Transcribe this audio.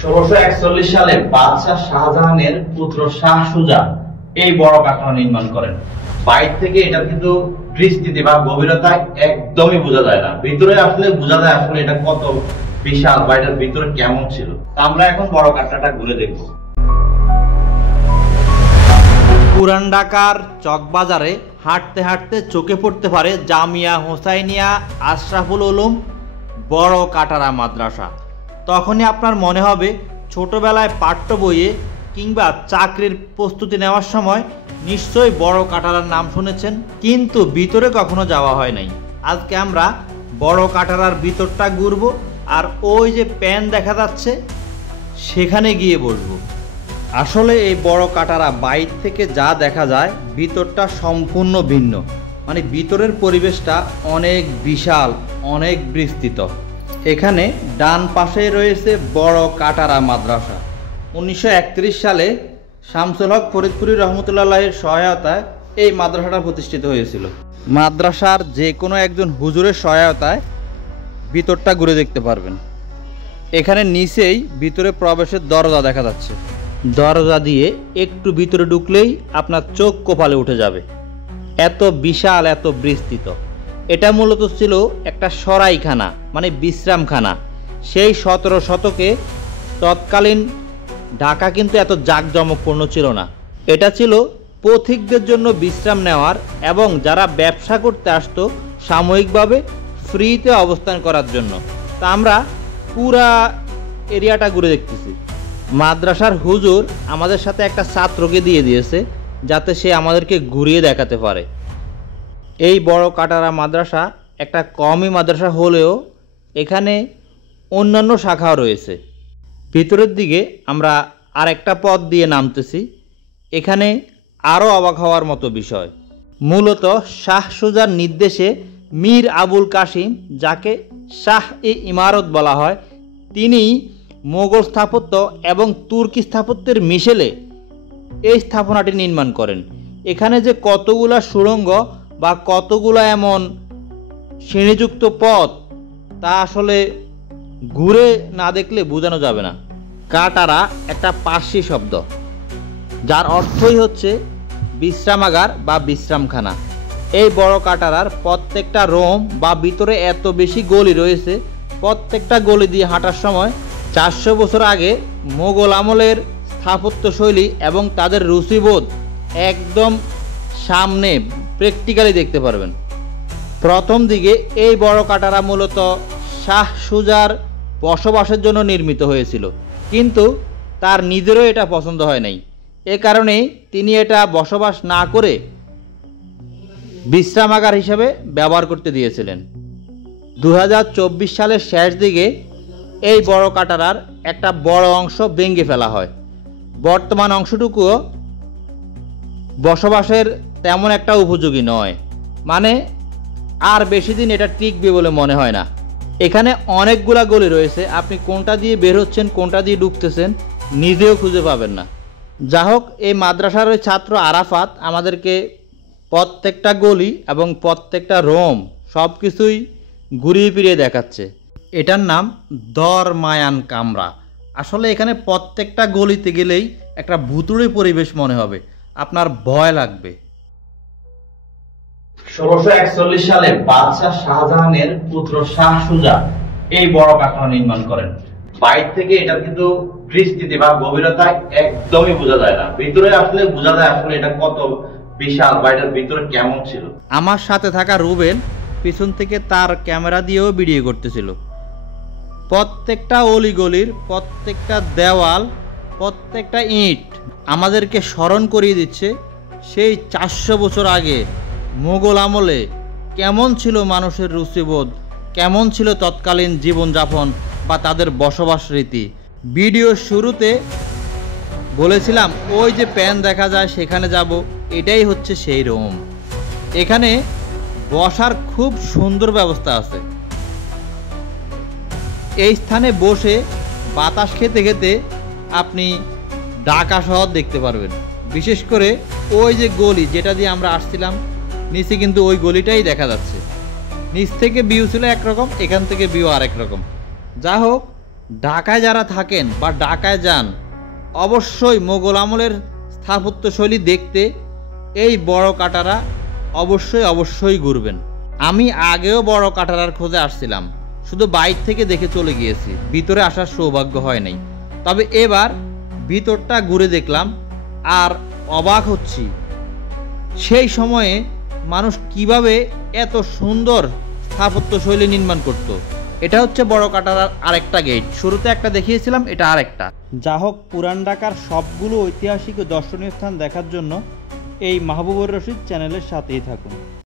1641 সালে বাদশাহ শাহজাহানের পুত্র শাহ সুজা এই বড় কারখানা নির্মাণ করেন। বাইরে থেকে এটা কিন্তু বিস্তৃতি বা গভীরতা একদমই বোঝা যায় না, ভিতরে আসলে বোঝা যায় আসলে এটা কত বিশাল বা এটার ভিতরে কেমন ছিল। আমরা এখন বড় কারখানাটা ঘুরে দেখব। পুরান ঢাকার চকবাজারে হাঁটতে হাঁটতে চোখে পড়তে পারে জামিয়া হোসাইনিয়া আশরাফুল উলুম বড় কাটারা মাদ্রাসা। তখনই আপনার মনে হবে ছোটবেলায় পাঠ্য বইয়ে কিংবা চাকরির প্রস্তুতি নেওয়ার সময় নিশ্চয়ই বড় কাটারার নাম শুনেছেন, কিন্তু ভিতরে কখনো যাওয়া হয় নাই। আজকে আমরা বড় কাটারার ভিতরটা ঘুরবো, আর ওই যে প্যান দেখা যাচ্ছে সেখানে গিয়ে বসবো। আসলে এই বড় কাটারা বাইরে থেকে যা দেখা যায় ভিতরটা সম্পূর্ণ ভিন্ন, মানে ভিতরের পরিবেশটা অনেক বিশাল, অনেক বিস্তৃত। এখানে ডান পাশে রয়েছে বড় কাটারা মাদ্রাসা। 1931 সালে শামসুল হক ফরিদপুরি রহমতুল্লাহের সহায়তায় এই মাদ্রাসাটা প্রতিষ্ঠিত হয়েছিল। মাদ্রাসার যে কোনো একজন হুজুরের সহায়তায় ভিতরটা ঘুরে দেখতে পারবেন। এখানে নিচেই ভিতরে প্রবেশের দরজা দেখা যাচ্ছে। দরজা দিয়ে একটু ভিতরে ঢুকলেই আপনার চোখ কপালে উঠে যাবে, এত বিশাল, এত বিস্তৃত। এটা মূলত ছিল একটা সরাইখানা, মানে বিশ্রামখানা। সেই 17 শতকে তৎকালীন ঢাকা কিন্তু এত জাঁকজমকপূর্ণ ছিল না। এটা ছিল পথিকদের জন্য বিশ্রাম নেওয়ার এবং যারা ব্যবসা করতে আসতো সাময়িকভাবে ফ্রিতে অবস্থান করার জন্য। তা আমরা পুরা এরিয়াটা ঘুরে দেখতেছি। মাদ্রাসার হুজুর আমাদের সাথে একটা ছাত্রকে দিয়ে দিয়েছে যাতে সে আমাদেরকে ঘুরিয়ে দেখাতে পারে। এই বড় কাটারা মাদ্রাসা একটা কওমি মাদ্রাসা হলেও এখানে অন্যান্য শাখাও রয়েছে। ভিতরের দিকে আমরা আরেকটা পথ দিয়ে নামতেছি। এখানে আরও অবাক হওয়ার মতো বিষয়, মূলত শাহ সুজার নির্দেশে মীর আবুল কাসিম, যাকে শাহ ই ইমারত বলা হয়, তিনি মোগল স্থাপত্য এবং তুর্কি স্থাপত্যের মিশেলে এই স্থাপনাটি নির্মাণ করেন। এখানে যে কতগুলা সুড়ঙ্গ বা কতগুলা এমন শ্রেণীযুক্ত পথ, তা আসলে ঘুরে না দেখলে বোঝানো যাবে না। কাটারা একটা পার্সি শব্দ, যার অর্থই হচ্ছে বিশ্রামাগার বা বিশ্রামখানা। এই বড় কাটারার প্রত্যেকটা রোম বা ভিতরে এত বেশি গলি রয়েছে, প্রত্যেকটা গলি দিয়ে হাঁটার সময় 400 বছর আগে মোগল আমলের স্থাপত্যশৈলী এবং তাদের রুচিবোধ একদম সামনে প্র্যাকটিক্যালি দেখতে পারবেন। প্রথম দিকে এই বড় কাটারা মূলত শাহ সুজার বসবাসের জন্য নির্মিত হয়েছিল, কিন্তু তার নিজেরও এটা পছন্দ হয় নাই। এ কারণেই তিনি এটা বসবাস না করে বিশ্রামাগার হিসেবে ব্যবহার করতে দিয়েছিলেন। 2024 সালের শেষ দিকে এই বড় কাটারার একটা বড় অংশ ভেঙে ফেলা হয়। বর্তমান অংশটুকুও বসবাসের তেমন একটা উপযোগী নয়, মানে আর বেশি দিন এটা টিকবে বলে মনে হয় না। এখানে অনেকগুলা গলি রয়েছে, আপনি কোনটা দিয়ে বের হচ্ছেন, কোনটা দিয়ে ঢুকতেছেন নিজেও খুঁজে পাবেন না। যা হোক, এই মাদ্রাসার ওই ছাত্র আরাফাত আমাদেরকে প্রত্যেকটা গলি এবং প্রত্যেকটা রোম সব কিছুই ঘুরিয়ে ফিরিয়ে দেখাচ্ছে। এটার নাম দরমায়ান কামরা। আসলে এখানে প্রত্যেকটা গলিতে গেলেই একটা ভুতুড়ে পরিবেশ মনে হবে, আপনার ভয় লাগবে। 1641 সালে বাদশাহ শাহজাহানের পুত্র শাহ সুজা এই বড় কারখানা নির্মাণ করেন। বাইরে থেকে এটা কিন্তু বিস্তৃতি বা গভীরতা একদমই বোঝা যায় না, ভিতরে আসলে বোঝা যায় আসলে এটা কত বিশাল বা এটার ভিতরে কেমন ছিল। আমার সাথে থাকা রুবেল পিছন থেকে তার ক্যামেরা দিয়েও ভিডিও করতেছিল। প্রত্যেকটা অলিগলির প্রত্যেকটা দেওয়াল, প্রত্যেকটা ইট আমাদেরকে স্মরণ করিয়ে দিচ্ছে সেই 400 বছর আগে মোগল আমলে কেমন ছিল মানুষের রুচিবোধ, কেমন ছিল তৎকালীন জীবনযাপন বা তাদের বসবাস রীতি। ভিডিওর শুরুতে বলেছিলাম ওই যে প্যান দেখা যায় সেখানে যাব, এটাই হচ্ছে সেই রোম। এখানে বসার খুব সুন্দর ব্যবস্থা আছে। এই স্থানে বসে বাতাস খেতে খেতে আপনি ঢাকা শহর দেখতে পারবেন। বিশেষ করে ওই যে গলি যেটা দিয়ে আমরা আসছিলাম, নিচে কিন্তু ওই গলিটাই দেখা যাচ্ছে। নিচ থেকে ভিউ ছিল একরকম, এখান থেকে ভিউ আরেক রকম। যা হোক, ঢাকায় যারা থাকেন বা ঢাকায় যান, অবশ্যই মোগল আমলের স্থাপত্যশৈলী দেখতে এই বড় কাটারা অবশ্যই ঘুরবেন। আমি আগেও বড় কাটারার খোঁজে আসছিলাম, শুধু বাইর থেকে দেখে চলে গিয়েছি, ভিতরে আসার সৌভাগ্য হয় নাই। তবে এবার ভিতরটা ঘুরে দেখলাম আর অবাক হচ্ছি সেই সময়ে মানুষ কিভাবে এত সুন্দর স্থাপত্যশৈলী নির্মাণ করত। এটা হচ্ছে বড় কাটারার আরেকটা গেট, শুরুতে একটা দেখিয়েছিলাম, এটা আরেকটা। যা হোক, পুরান ঢাকার সবগুলো ঐতিহাসিক ও দর্শনীয় স্থান দেখার জন্য এই মাহবুবুর রশিদ চ্যানেলের সাথেই থাকুন।